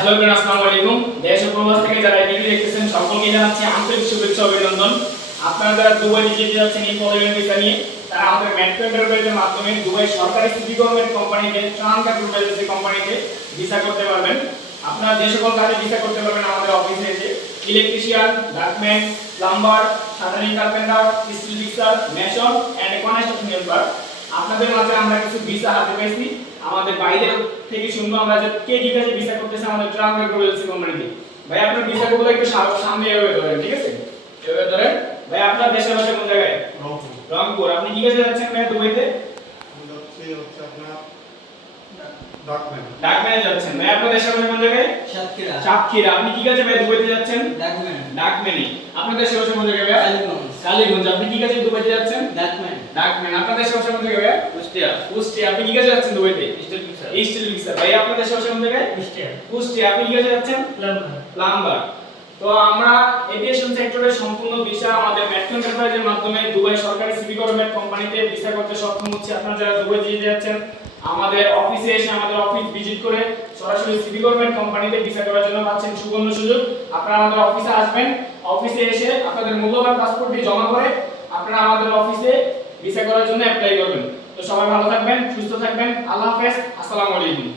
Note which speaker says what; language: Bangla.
Speaker 1: হ্যালো এভরিওয়ান আসসালামু আলাইকুম। দেশ প্রবাস থেকে যারা ভিডিও দেখতেছেন, সকলকে জানাচ্ছি আন্তরিক শুভেচ্ছা অভিনন্দন। আপনারা যারা দুবাই যেতে যাচ্ছেন এই ভিসা নিয়ে, তারা আমাদের মেট্রো এন্টারপ্রাইজের মাধ্যমে দুবাই সরকারি সিটি গভর্নমেন্ট কোম্পানিতে গ্রুপ এজেন্সি কোম্পানিতে ভিসা করতে পারবেন। আপনারা যে সকল কাজে ভিসা করতে পারবেন আমাদের অফিসে এসে electrician ductman plumber shuttering carpenter steel fixer mason and construction helper আপনাদের মাঝে আমরা কিছু ভিসা হাতে পেয়েছি। আমাদের বাইরে থেকে শুনব আমরা যে কে কি কাজে ভিসা করতেছে আমাদের ট্রাঙ্ক গ্লোবালসি কোম্পানিতে। ভাই আপনার ভিসাগুলো একটু সামনে এভাবে ধরেন ঠিক আছে? এভাবে ধরেন। ভাই আপনার দেশের ভাষা কোন জায়গায়?
Speaker 2: রংপুর।
Speaker 1: রংপুর। আপনি কি কাজে যাচ্ছেন ভাই দুবাইতে?
Speaker 2: ডাকম্যান
Speaker 1: যাচ্ছেন। ভাই আপনার দেশের ভাষা কোন জায়গায়?
Speaker 3: সাতক্ষীরা।
Speaker 1: সাতক্ষীরা। আপনি কি কাজে ভাই দুবাইতে যাচ্ছেন?
Speaker 3: ডাকম্যান
Speaker 1: ডাকম্যানে আপনার দেশের ভাষা কোন জায়গায় ভাই?
Speaker 3: কালীগঞ্জ
Speaker 1: আপনি কি কাজে দুবাইতে যাচ্ছেন?
Speaker 3: ডাকম্যান।
Speaker 1: ডাকম্যান কোন জায়গায় ভাই
Speaker 3: কুষ্টিয়া।
Speaker 1: কুষ্টিয়া আপনি কি কাজে যাচ্ছেন দুবাইতে?
Speaker 3: স্টেট পিকচার
Speaker 1: স্টিল ফিক্সার ভাই দেশের ভাষা কোন জায়গায়
Speaker 3: কুষ্টিয়া।
Speaker 1: কুষ্টিয়া আপনি কি কাজে যাচ্ছেন? প্লাম্বার। তো আমরা এভিয়েশন সেক্টরের সম্পূর্ণ ভিসা আমাদের এন্টারপ্রাইজের মাধ্যমে দুবাই সরকারি সিটি গভর্নমেন্ট কোম্পানিতে ভিসা করতে সক্ষম হচ্ছে। আপনারা যারা দুবাই যেতে যাচ্ছেন আমাদের অফিসে এসে আমাদের অফিস ভিজিট করে সরাসরি সিটি গভর্নমেন্ট কোম্পানিতে ভিসা করার জন্য পাচ্ছেন সুবর্ণ সুযোগ। আপনারা আমাদের অফিসে আসবেন। অফিসে এসে আপনাদের মূল্যবান পাসপোর্টটি জমা করে আপনারা আমাদের অফিসে ভিসা করার জন্য অ্যাপ্লাই করবেন। তো সবাই ভালো থাকবেন, সুস্থ থাকবেন। আল্লাহ হাফেজ। আসসালামু আলাইকুম।